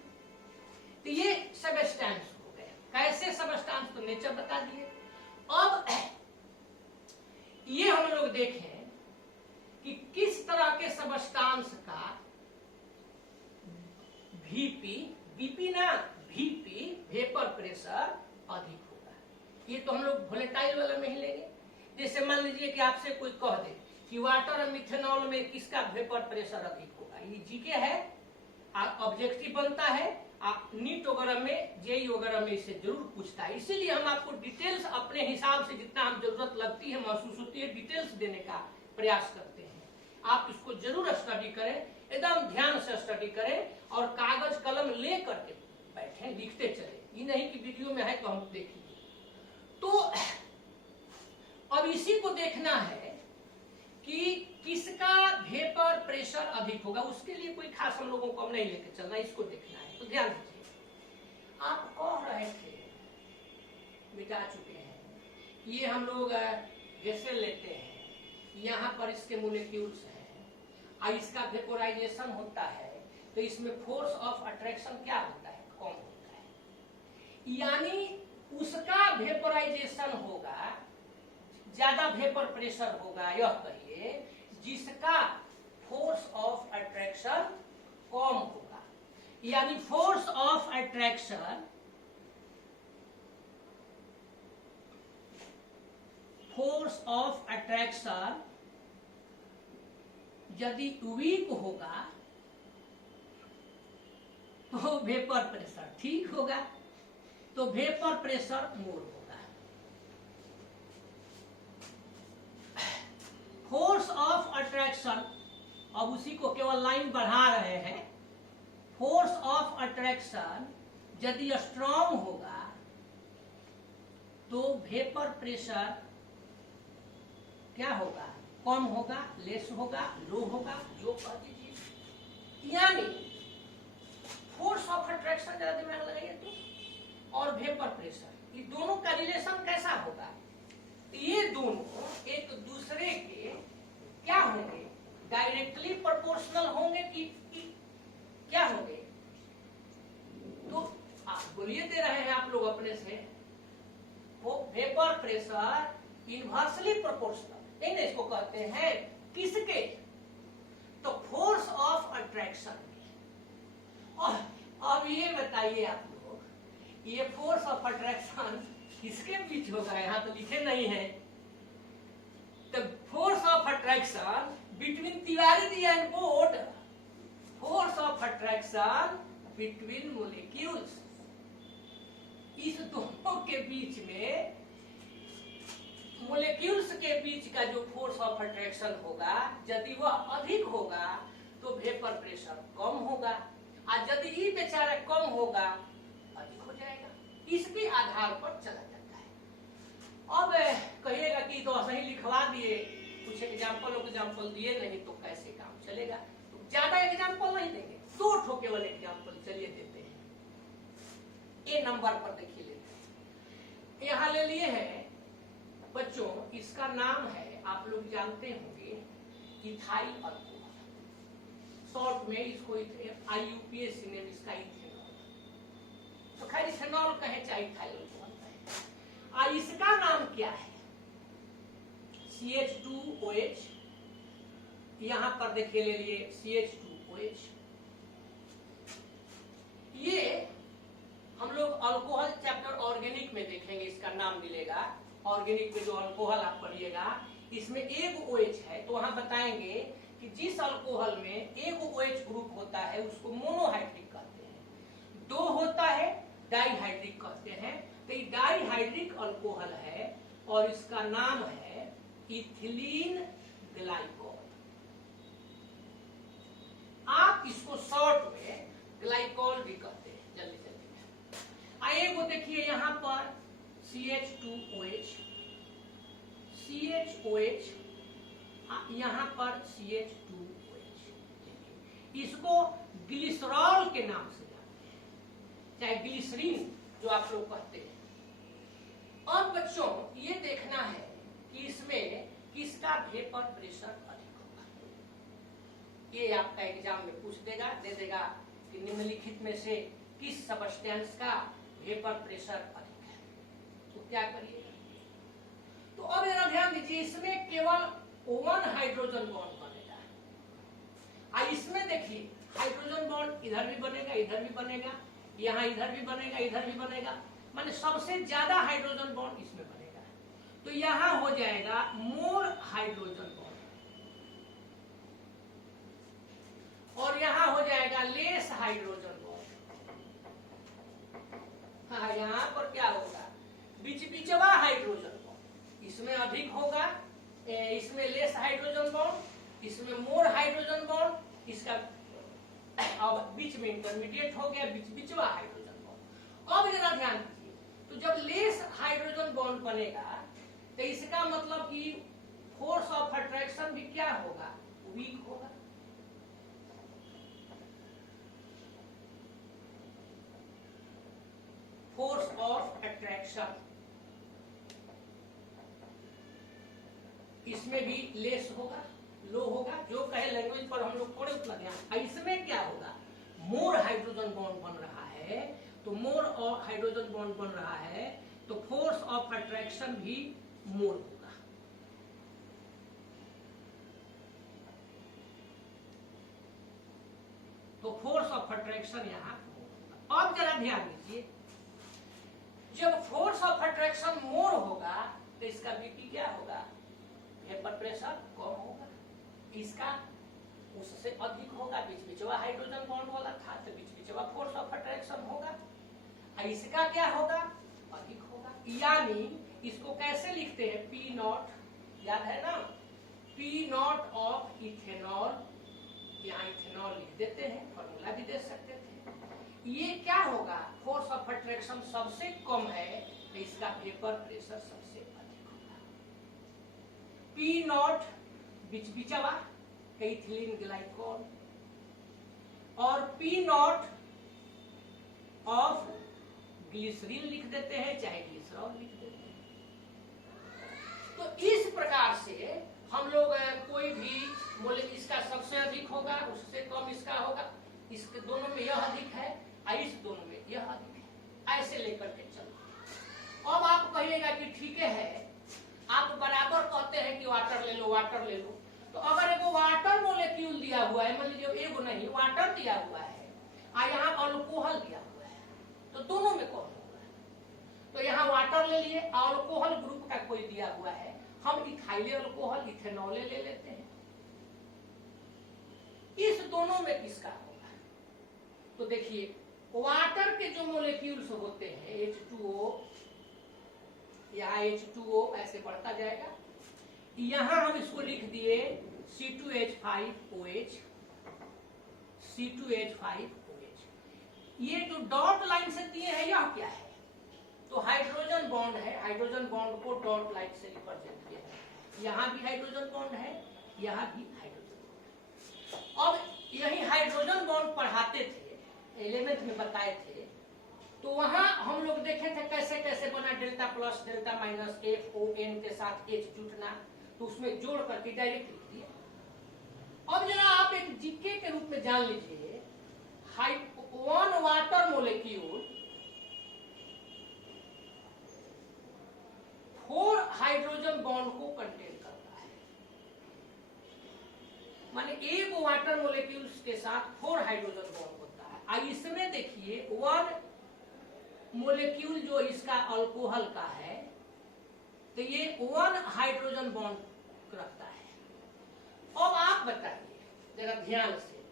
तो ये सबस्टांस हो गए। कैसे सबस्टांस, तो नेचर बता दिए। अब ये हम लोग देखें कि किस तरह के सबस्टांस का वीपी, बीपी ना वीपी, वेपर प्रेशर अधिक होगा। ये तो हम लोग वोलेटाइल वाला में ही लेंगे। जैसे मान लीजिए कि आपसे कोई कह दे कि वाटर और मिथेनॉल में किसका वेपर प्रेशर अधिक होगा, ये जीके है, ऑब्जेक्टिव बनता है, नीट वगैरह में, जेई वगैरह में इससे जरूर पूछता है। इसीलिए हम आपको डिटेल्स अपने हिसाब से जितना हम जरूरत लगती है, महसूस होती है, डिटेल्स देने का प्रयास करते हैं। आप इसको जरूर स्टडी करें, एकदम ध्यान से स्टडी करें और कागज कलम ले करके बैठे, लिखते चले। ये नहीं कि वीडियो में है तो हम देखिए। तो अब इसी को देखना है कि किसका वेपर प्रेशर अधिक होगा। उसके लिए कोई खास हम लोगों को हम नहीं लेके चलना, इसको देखना है। तो ध्यान दीजिए, आप कह रहे थे मिटा चुके हैं। ये हम लोग गैसेल लेते हैं, यहाँ पर इसके मोलिक्यूल्स हैं और इसका वेपोराइजेशन होता है तो इसमें फोर्स ऑफ अट्रैक्शन क्या होता है, कम होता है। यानी उसका वेपोराइजेशन होगा, ज्यादा वेपर प्रेशर होगा, यह कहिए जिसका फोर्स ऑफ अट्रैक्शन कम होगा। यानी फोर्स ऑफ अट्रैक्शन यदि वीक होगा तो वेपर प्रेशर ठीक होगा, तो वेपर प्रेशर मोर होगा। फोर्स ऑफ अट्रैक्शन, अब उसी को केवल लाइन बढ़ा रहे हैं। फोर्स ऑफ अट्रैक्शन यदि स्ट्रॉन्ग होगा तो वेपर प्रेशर क्या होगा, कम होगा, लेस होगा, लो होगा, जो कह दीजिए। यानी फोर्स ऑफ अट्रैक्शन ज्यादा दिमाग लगाइए तो, और वेपर प्रेशर, ये दोनों का रिलेशन कैसा होगा, ये दोनों एक दूसरे के क्या होंगे, डायरेक्टली प्रोपोर्शनल होंगे कि क्या होंगे। तो आप बोलिए दे रहे हैं आप लोग अपने से, वो वेपर प्रेशर इनवर्सली प्रोपोर्शनल, नहीं नहीं, इसको कहते हैं किसके, तो फोर्स ऑफ अट्रैक्शन के। और अब ये बताइए आप लोग, ये फोर्स ऑफ अट्रैक्शन किसके बीच होगा, यहां तो लिखे नहीं है। तो force of attraction between Tiwari ji and boat, force of attraction between molecules, इस दोनों के बीच में, मोलिक्यूल्स के बीच का जो फोर्स ऑफ अट्रैक्शन होगा, यदि वह अधिक होगा तो वेपर प्रेशर कम होगा, और यदि ये बेचारा कम होगा अधिक हो जाएगा। इसके आधार पर चला जाता है। अब कहिएगा कि तो सही लिखवा दिए, कुछ एग्जाम्पल दिए नहीं तो कैसे काम चलेगा। तो ज्यादा एग्जाम्पल नहीं देंगे, 2 ठो केवल एग्जाम्पल चलिए देते हैं। ए नंबर पर देखिए लेते हैं, यहाँ ले लिए हैं बच्चों, इसका नाम है, आप लोग जानते होंगे, इथाइल अल्कोहल। शॉर्ट में इसको IUPAC ने इसका इथेनॉल, तो खैर इथेनॉल कहे चाहे इथाइल अल्कोहल कहे। इसका नाम क्या है, CH2OH, यहां पर देखिए ले लिए CH2OH। ये हम लोग अल्कोहल चैप्टर ऑर्गेनिक में देखेंगे, इसका नाम मिलेगा। ऑर्गेनिक में जो अल्कोहल आप पढ़िएगा, इसमें एक OH है, तो वहां बताएंगे कि जिस अल्कोहल में एक OH ग्रुप होता है उसको मोनोहाइड्रिक कहते हैं, 2 होता है डाइहाइड्रिक कहते हैं। तो ये डाइहाइड्रिक अल्कोहल है और इसका नाम है इथिलीन ग्लाइकोल। आप इसको शॉर्ट में ग्लाइकोल भी कहते हैं। जल्दी जल्दी आइए वो देखिए, यहाँ पर CH2OH, CHOH, यहाँ पर CH2OH, इसको ग्लिसरॉल के नाम से जानते हैं, चाहे ग्लिसरीन जो आप लोग कहते हैं। और बच्चों ये देखना है कि इसमें किसका वेपर प्रेशर अधिक होगा। ये आपका एग्जाम में पूछ देगा, दे देगा कि निम्नलिखित में से किस सबस्टेंस का वेपर प्रेशर अधिक है, तो क्या करिएगा। तो अब जरा ध्यान दीजिए, इसमें केवल 1 हाइड्रोजन बॉन्ड बनेगा, और इसमें देखिए हाइड्रोजन बॉन्ड इधर भी बनेगा, इधर भी बनेगा, यहाँ इधर भी बनेगा, इधर भी बनेगा, माने सबसे ज्यादा हाइड्रोजन बॉन्ड इसमें बनेगा। तो यहाँ हो जाएगा मोर हाइड्रोजन बॉन्ड, और यहाँ हो जाएगा लेस हाइड्रोजन बॉन्ड। हाँ, यहाँ पर क्या होगा, बीचवा हाइड्रोजन बॉन्ड, इसमें अधिक होगा, इसमें लेस हाइड्रोजन बॉन्ड, इसमें मोर हाइड्रोजन बॉन्ड, इसका अब बीच में इंटरमीडिएट हो गया, बीचवा हाइड्रोजन बॉन्ड। अब जरा ध्यान दीजिए, तो जब लेस हाइड्रोजन बॉन्ड बनेगा तो इसका मतलब कि फोर्स ऑफ अट्रैक्शन भी क्या होगा, वीक होगा। फोर्स ऑफ अट्रैक्शन इसमें भी लेस होगा, लो होगा, जो कहे लैंग्वेज पर हम लोग थोड़े उतना ध्यान। इसमें क्या होगा, मोर हाइड्रोजन बॉन्ड बन रहा है, तो मोर और हाइड्रोजन बॉन्ड बन रहा है तो फोर्स ऑफ अट्रैक्शन भी मोर होगा। तो फोर्स ऑफ अट्रैक्शन यहां होगा। अब जरा ध्यान दीजिए, जब फोर्स ऑफ अट्रैक्शन मोर होगा तो इसका बीपी क्या होगा, वेपर प्रेशर कम होगा, इसका उससे अधिक होगा। बीच बीचवा हाइड्रोजन बॉन्ड वाला था तो बीच बीचवा फोर्स ऑफ अट्रैक्शन होगा, इसका क्या होगा, अधिक होगा। यानी इसको कैसे लिखते हैं, पी नॉट, याद है ना, पी नॉट ऑफ इथेनॉल, यहाँ इथेनॉल लिख देते हैं, फॉर्मूला भी दे सकते थे। ये क्या होगा, फोर्स ऑफ अट्रैक्शन सबसे कम है तो इसका वेपर प्रेशर सबसे अधिक होगा। पी नॉट बीच बीचवा इथिलीन ग्लाइकोल, और पी नॉट ऑफ ग्लिसरीन लिख देते हैं, चाहे ग्लिसरॉल लिख देते हैं। तो इस प्रकार से हम लोग कोई भी बोले इसका सबसे अधिक होगा, उससे कम इसका होगा, इसके दोनों में यह अधिक है, इस दोनों में यह अधिक है, ऐसे लेकर के चलो। अब आप कहिएगा कि ठीक है, आप बराबर कहते हैं कि वाटर ले लो, वाटर ले लो, तो अगर एगो वाटर मोलेक्यूल दिया हुआ है, मान लीजिए एगो नहीं, वाटर दिया हुआ है और यहाँ अल्कोहल दिया हुआ है, तो दोनों में कौन होगा, तो यहाँ वाटर ले लिए, अल्कोहल ग्रुप का कोई दिया हुआ है, हम इथाइल अल्कोहल इथेनॉल ले लेते हैं, इस दोनों में किसका होगा। तो देखिए वाटर के जो मोलेक्यूल्स होते हैं H2O, यहाँ H2O ऐसे बढ़ता जाएगा, यहां हम इसको लिख दिए C2H5OH, C2H5OH। ये जो डॉट लाइन से दिए हैं यह क्या है, तो हाइड्रोजन बॉन्ड है, hydrogen bond co dot line से रिप्रेजेंट किया है, यहां भी हाइड्रोजन बॉन्ड है, यहां भी हाइड्रोजन बॉन्ड। अब यही हाइड्रोजन बॉन्ड पढ़ाते थे, 11th में बताए थे, तो वहां हम लोग देखे थे कैसे कैसे बना, delta plus delta minus FON के साथ H जुटना, तो उसमें जोड़ करके डायरेक्ट लिख दिया। अब जरा आप एक जीके के रूप में जान लीजिए, one water molecule 4 hydrogen bond को कंटेन करता है, माने एक वाटर मोलेक्यूल्स के साथ 4 हाइड्रोजन बॉन्ड होता है। इसमें देखिए 1 मोलेक्यूल जो इसका अल्कोहल का है, तो ये 1 हाइड्रोजन बॉन्ड रखता है। अब आप बताइए जरा ध्यान से,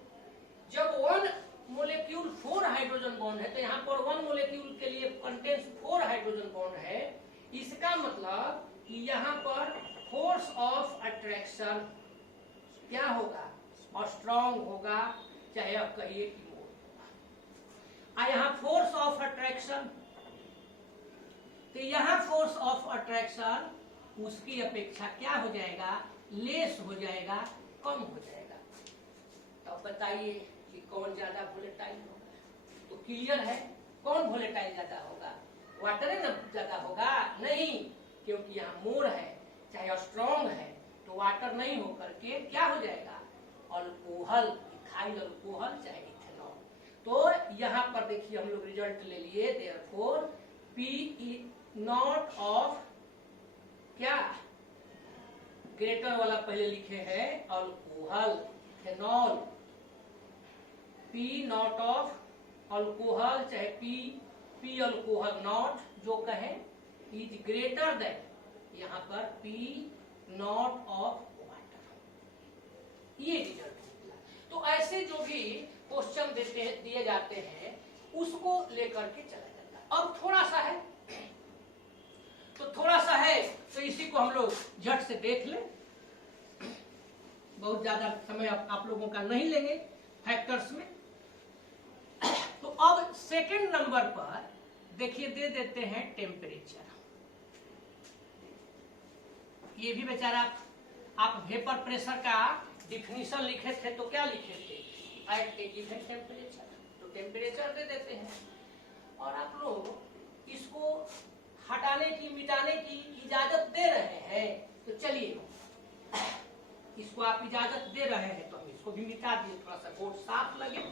जब 1 मोलेक्यूल 4 हाइड्रोजन बॉन्ड है, तो यहाँ पर 1 मोलेक्यूल के लिए कंटेन्स 4 हाइड्रोजन बॉन्ड है, इसका मतलब कि यहाँ पर फोर्स ऑफ अट्रैक्शन क्या होगा, स्ट्रॉन्ग होगा, चाहे आप कहिए कि मोर होगा। यहाँ फोर्स ऑफ अट्रैक्शन, तो यहाँ फोर्स ऑफ अट्रैक्शन उसकी अपेक्षा क्या हो जाएगा, लेस हो जाएगा, कम हो जाएगा। तो बताइए कि कौन ज्यादा वोलेटाइल होगा, तो क्लियर है कौन वोलेटाइल ज्यादा होगा, वाटर है ना ज्यादा होगा, नहीं, क्योंकि यहाँ मोर है, चाहे स्ट्रॉन्ग है, तो वाटर नहीं होकर के क्या हो जाएगा, अल्कोहल, इथाइल अल्कोहल चाहे इथेनॉल। तो यहाँ पर देखिए हम लोग रिजल्ट ले लिए, देयरफॉर पी नॉट ऑफ क्या, ग्रेटर वाला पहले लिखे हैं alcohol ethanol, P naught of alcohol चाहे पी अल्कोहल नॉट जो कहे, इज ग्रेटर देन, यहाँ पर पी नॉट ऑफ वाटर, ये रिजल्ट निकला। तो ऐसे जो भी क्वेश्चन दिए जाते हैं उसको लेकर के चला जाता है। अब थोड़ा सा है, तो थोड़ा सा है तो इसी को हम लोग झट से देख लें, बहुत ज्यादा समय आप लोगों का नहीं लेंगे फैक्टर्स में। तो अब सेकंड नंबर पर देखिए दे देते हैं टेम्परेचर। ये भी बेचारा आप वेपर प्रेशर का डिफिनीशन लिखे थे तो क्या लिखे थे, एट ए गिवन टेम्परेचर, तो टेम्परेचर दे देते हैं। और आप लोग इसको हटाने की मिटाने की इजाजत दे रहे हैं, तो चलिए इसको आप इजाजत दे रहे हैं तो हम इसको भी मिटा दिए, थोड़ा सा बोर्ड साफ लगे।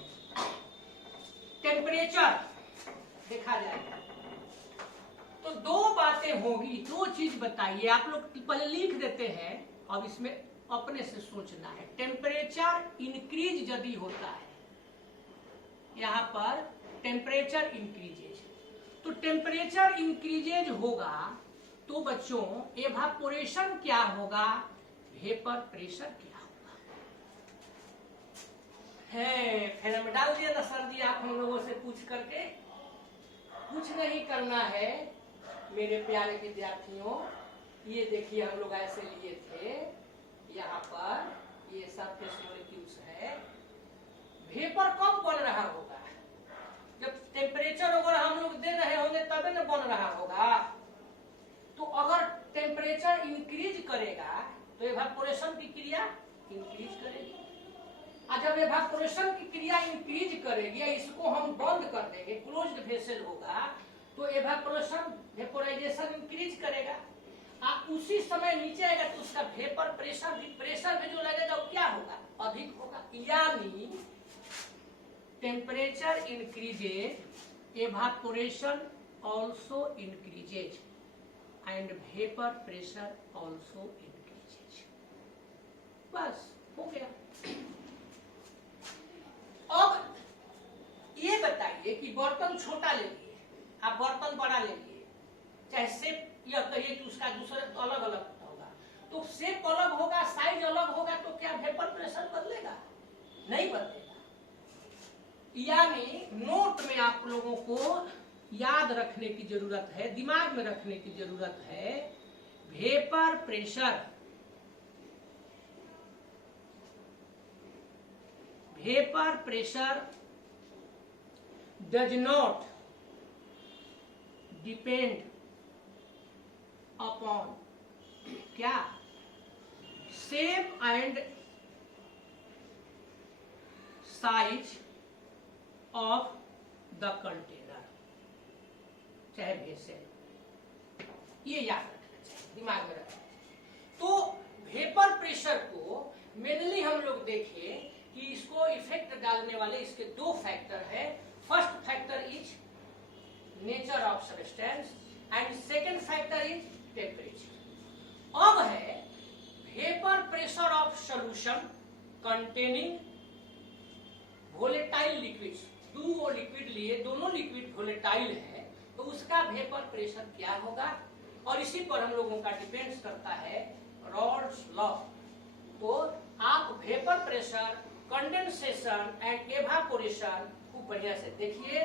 टेम्परेचर देखा जाएगा तो दो बातें होगी, दो चीज बताइए। आप लोग पहले लिख देते हैं, अब इसमें अपने से सोचना है। टेम्परेचर इंक्रीज यदि होता है, यहां पर टेम्परेचर इंक्रीजेज, तो टेम्परेचर इंक्रीजेज होगा तो बच्चों एवापोरेशन क्या होगा, वेपर प्रेशर क्या होगा है। फिर हम डाल दिया ना सर जी, आप हम लोगों से पूछ करके, कुछ नहीं करना है मेरे प्यारे विद्यार्थियों। ये देखिए हम लोग ऐसे लिए थे, यहाँ पर ये सब मॉलिक्यूल्स है। वेपर कब बन रहा होगा, जब टेम्परेचर अगर हम लोग दे रहे होंगे तभी ना बन रहा होगा। तो अगर टेम्परेचर इंक्रीज करेगा तो एवापोरेशन की क्रिया इंक्रीज करेगी, और जब एवापोरेशन की क्रिया इंक्रीज करेगी, इसको हम बंद कर देंगे, क्लोज्ड वेसल होगा, तो एवापोरेशन वेपोराइजेशन इंक्रीज करेगा। उसी समय नीचे आएगा तो उसका वेपर प्रेशर भी, प्रेशर में जो लगेगा वो क्या होगा, अधिक होगा। यानी temperature increases, evaporation also increases and vapour pressure also increases. बस हो गया। अब ये बताइए कि बर्तन छोटा ले लिए, आप बर्तन बड़ा ले लिए, चाहे शेप यह कहिए कि उसका दूसरा तो अलग अलग होगा, तो शेप अलग होगा, साइज अलग होगा, तो क्या वेपर प्रेशर बदलेगा, नहीं बदलेगा। यानी नोट में आप लोगों को याद रखने की जरूरत है, दिमाग में रखने की जरूरत है, vapour pressure, vapour pressure does not depend upon क्या, shape and size of the container, चाहे वेसल। ये याद रखना चाहिए, दिमाग में रखना चाहिए। तो वेपर प्रेशर को मेनली हम लोग देखें कि इसको इफेक्ट डालने वाले इसके दो फैक्टर है। First factor is nature of substance and second factor is temperature. अब है vapour pressure of solution containing volatile liquids. दो लिक्विड लिए, दोनों लिक्विड वोलेटाइल है, तो उसका वेपर प्रेशर क्या होगा, और इसी पर हम लोगों का डिपेंड्स करता है रॉल्स लॉ। तो आप vapour pressure, condensation and evaporation खूब बढ़िया से देखिए,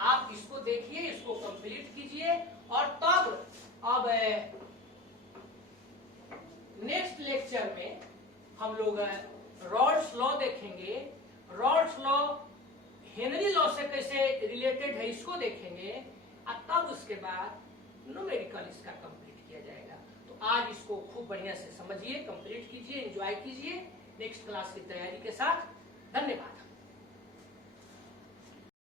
आप इसको देखिए, इसको कंप्लीट कीजिए, और तब अब नेक्स्ट लेक्चर में हम लोग रॉल्स लॉ देखेंगे। रॉल्स लॉ हेनरी लॉ से कैसे रिलेटेड है इसको देखेंगे, और तब उसके बाद न्यूमेरिकल इसका कंप्लीट किया जाएगा। तो आज इसको खूब बढ़िया से समझिए, कंप्लीट कीजिए, एंजॉय कीजिए नेक्स्ट क्लास की तैयारी के साथ। धन्यवाद।